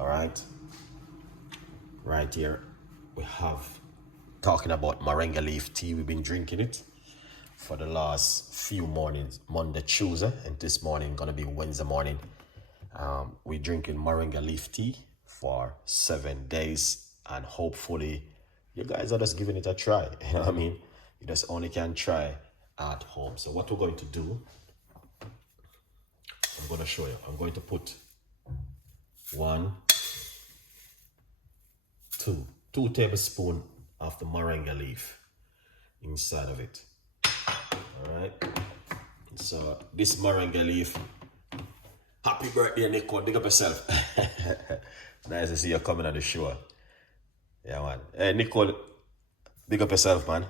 All right. Right here, we have talking about moringa leaf tea. We've been drinking it for the last few mornings, Monday, Tuesday, and this morning gonna be Wednesday morning. We're drinking moringa leaf tea for 7 days, and hopefully you guys are just giving it a try. You know what I mean? You just only can try at home. So what we're going to do, I'm going to show you. I'm going to put 2 tablespoons of the moringa leaf inside of it. All right. So this moringa leaf. Happy birthday, Nicole. Big up yourself. Nice to see you coming on the show. Yeah, man. Hey, Nicole, big up yourself, man.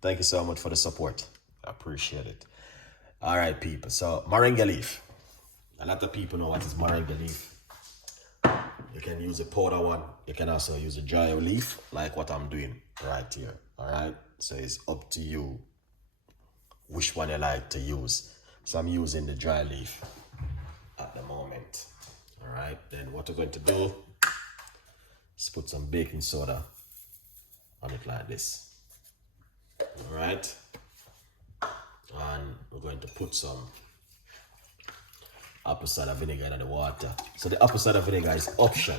Thank you so much for the support. I appreciate it. All right, people. So, moringa leaf. A lot of people know what is moringa leaf. You can use a powder one. You can also use a dry leaf, like what I'm doing right here. All right. So it's up to you which one you like to use. So I'm using the dry leaf at the moment. All right. Then what we're going to do is put some baking soda on it like this. All right. And we're going to put some apple cider vinegar in the water. So the apple cider vinegar is option.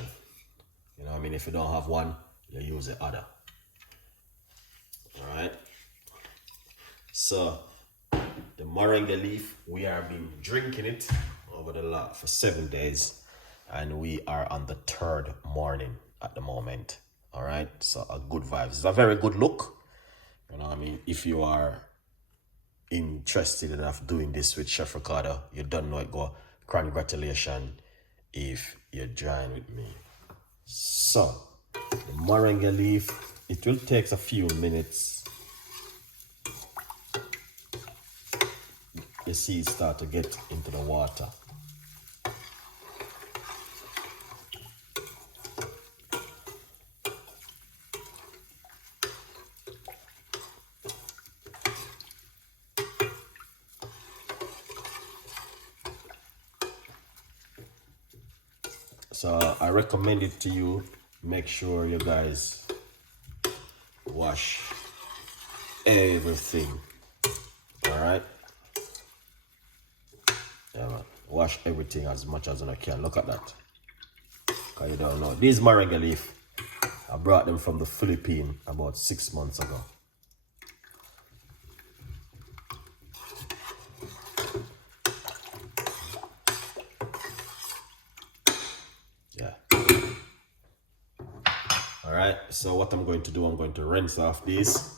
You know what I mean? If you don't have one, you use the other. All right. So the moringa leaf, we have been drinking it over the lot for 7 days, and we are on the 3rd morning at the moment. All right. So a good vibes. It's a very good look. You know what I mean? If you are interested enough doing this with Chef Ricardo, you don't know it, go. Congratulations if you join with me. So the moringa leaf, it will take a few minutes. You see it start to get into the water. So I recommend it to you. Make sure you guys wash everything. All right. Yeah, man. Wash everything as much as I can. Look at that. Cause you don't know. These moringa leaf, I brought them from the Philippines about 6 months ago. Alright, so what I'm going to do, I'm going to rinse off these.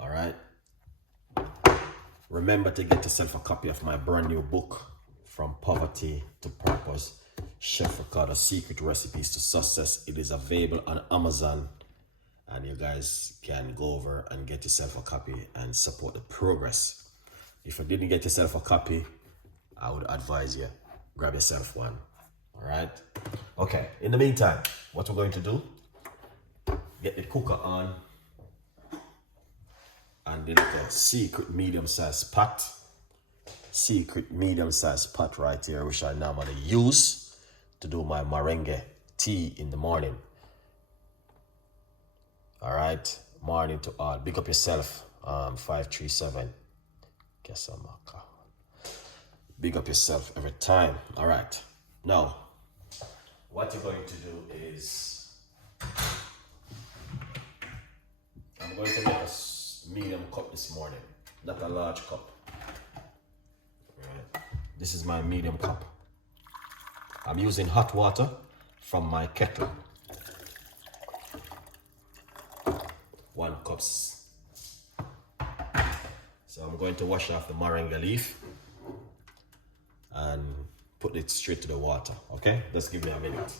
Alright. Remember to get yourself a copy of my brand new book, From Poverty to Purpose, Chef Ricardo Secret Recipes to Success. It is available on Amazon, and you guys can go over and get yourself a copy and support the progress. If you didn't get yourself a copy, I would advise you, grab yourself one. All right. Okay. In the meantime, what we're going to do, get the cooker on, and the little secret medium-sized pot. Secret medium-sized pot right here, which I normally use to do my moringa tea in the morning. All right. Morning to all. Big up yourself. 537. Guess I'm big up yourself every time. All right. Now, what you're going to do is, I'm going to make a medium cup this morning, not a large cup. Right. This is my medium cup. I'm using hot water from my kettle. 1 cup. So I'm going to wash off the moringa leaf and put it straight to the water. Okay, just give me a minute.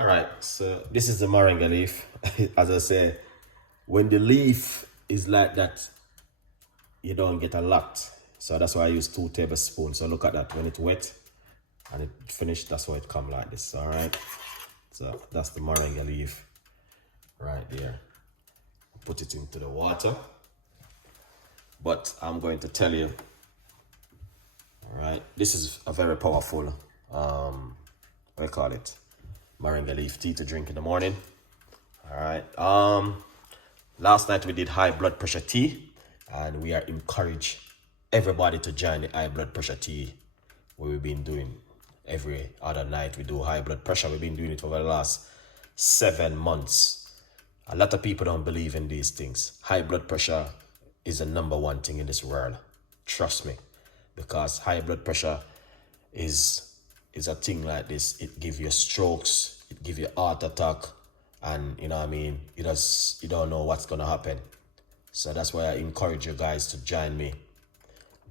All right, so this is the moringa leaf. As I say, when the leaf is like that, you don't get a lot. So that's why I use 2 tablespoons. So look at that, when it's wet and it finished, that's why it come like this. All right, so that's the moringa leaf right there. Put it into the water. But I'm going to tell you, all right, this is a very powerful, what do you call it? Moringa leaf tea to drink in the morning. All right. Last night we did high blood pressure tea, and we are encourage everybody to join the high blood pressure tea. We've been doing every other night. We do high blood pressure. We've been doing it over the last 7 months. A lot of people don't believe in these things. High blood pressure is the #1 thing in this world. Trust me, because high blood pressure is a thing like this. It gives you strokes, it gives you heart attack, and you know what I mean, you don't know what's gonna happen. So that's why I encourage you guys to join me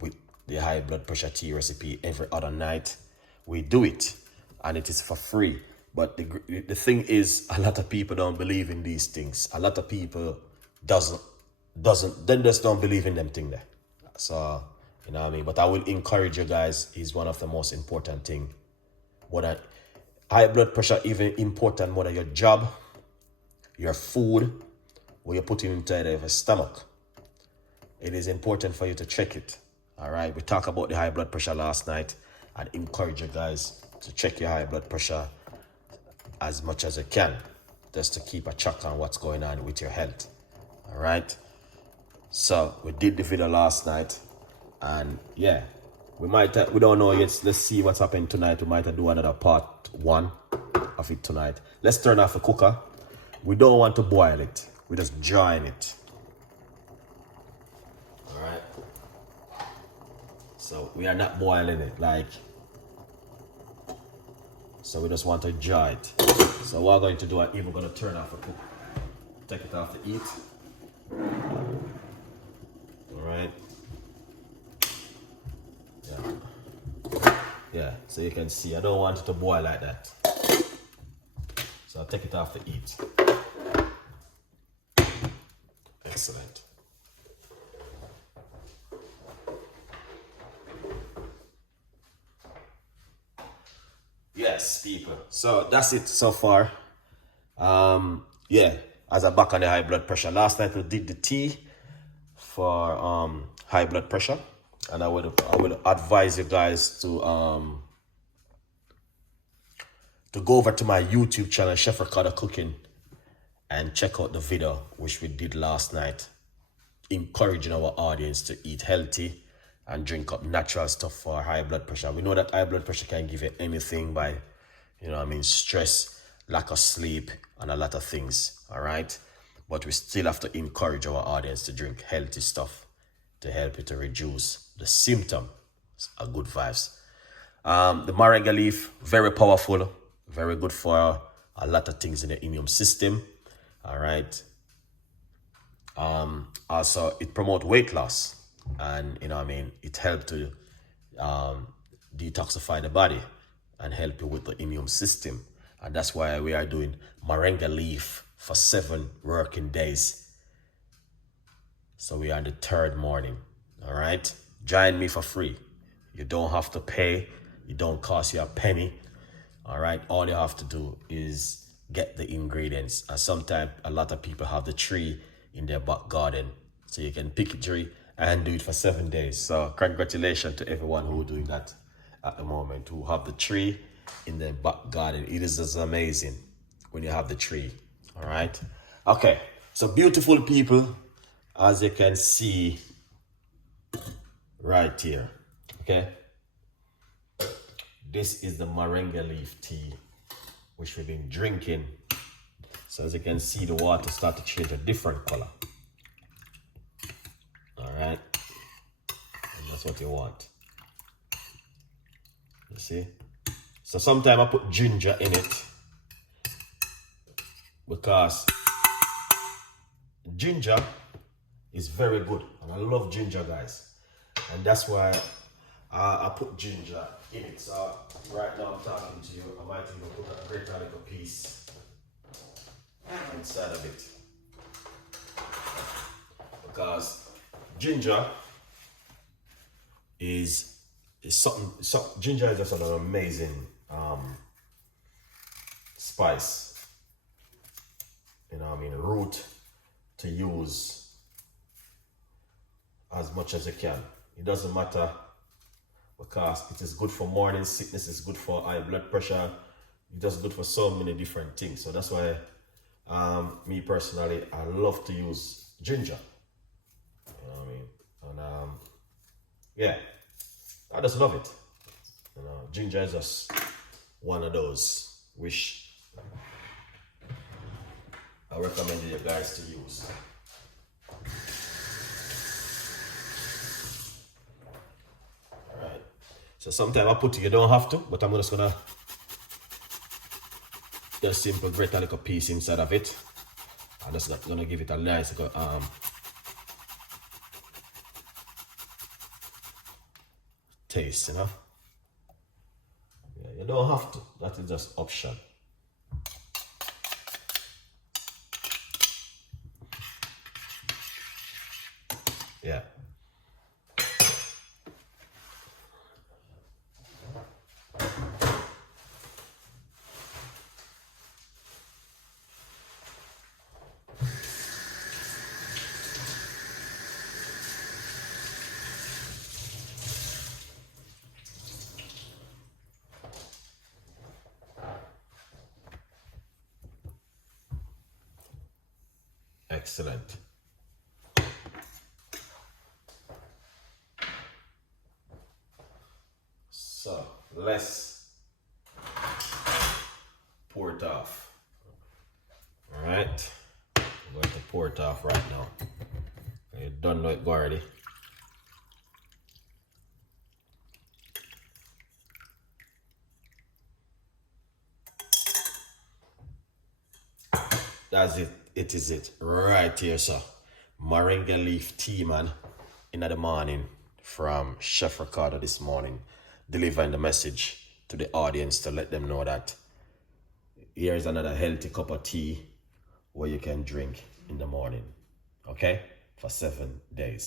with the high blood pressure tea recipe every other night. We do it and it is for free. But the thing is, a lot of people don't believe in these things. A lot of people just don't believe in them thing there. So you know what I mean. But I will encourage you guys. Is one of the most important thing. What high blood pressure even important more than your job, your food, what you're putting inside of your stomach. It is important for you to check it. All right. We talked about the high blood pressure last night, and encourage you guys to check your high blood pressure as much as you can, just to keep a check on what's going on with your health. All right. So we did the video last night, and yeah, we don't know yet. Let's see what's happening tonight. We might do another part 1 of it tonight. Let's turn off the cooker. We don't want to boil it. We just join it. All right. So we are not boiling it, so we just want to jar it. So what I'm going to do, I'm even going to turn off the cooker. Take it off the heat. All right. Yeah, so you can see I don't want it to boil like that. So I'll take it off the heat. Excellent. Yes, people. So that's it so far. Yeah, as I'm back on the high blood pressure. Last night we did the tea for high blood pressure. And I would advise you guys to go over to my YouTube channel, Chef Ricardo Cooking, and check out the video which we did last night, encouraging our audience to eat healthy and drink up natural stuff for high blood pressure. We know that high blood pressure can give you anything by, you know what I mean, stress, lack of sleep, and a lot of things. All right, but we still have to encourage our audience to drink healthy stuff to help you to reduce the symptom. Are good vibes. The moringa leaf, very powerful, very good for a lot of things in the immune system. All right. Also it promotes weight loss, and you know what I mean, it helps to detoxify the body and help you with the immune system. And that's why we are doing moringa leaf for 7 working days. So we are on the 3rd morning. All right. Join me for free. You don't have to pay. It don't cost you a penny. All right. All you have to do is get the ingredients. And sometimes a lot of people have the tree in their back garden. So you can pick a tree and do it for 7 days. So congratulations to everyone who doing that at the moment, who have the tree in their back garden. It is just amazing when you have the tree. All right. Okay. So beautiful people, as you can see right here. Okay. This is the moringa leaf tea which we've been drinking. So as you can see, the water start to change a different color. All right. And that's what you want. You see? So sometimes I put ginger in it because ginger is very good. And I love ginger, guys. And that's why I put ginger in it. So right now I'm talking to you, I might even put a great little piece inside of it. Because ginger is ginger is just an amazing spice. You know what I mean? Root to use as much as you can. It doesn't matter because it is good for morning sickness, it's good for high blood pressure, it's just good for so many different things. So that's why me personally, I love to use ginger. You know what I mean? And yeah, I just love it. You know, ginger is just one of those which I recommend you guys to use. Alright. So sometimes I put it, you don't have to, but I'm just gonna just simple grate a little piece inside of it. I'm just gonna give it a nice taste, you know. Yeah, you don't have to. That is just option. Yeah. Excellent. So let's pour it off. All right, I'm going to pour it off right now. You don't know it already. That's it. It is it right here, sir. Moringa leaf tea, man. In the morning from Chef Ricardo this morning, delivering the message to the audience to let them know that here is another healthy cup of tea where you can drink in the morning. Okay, for 7 days.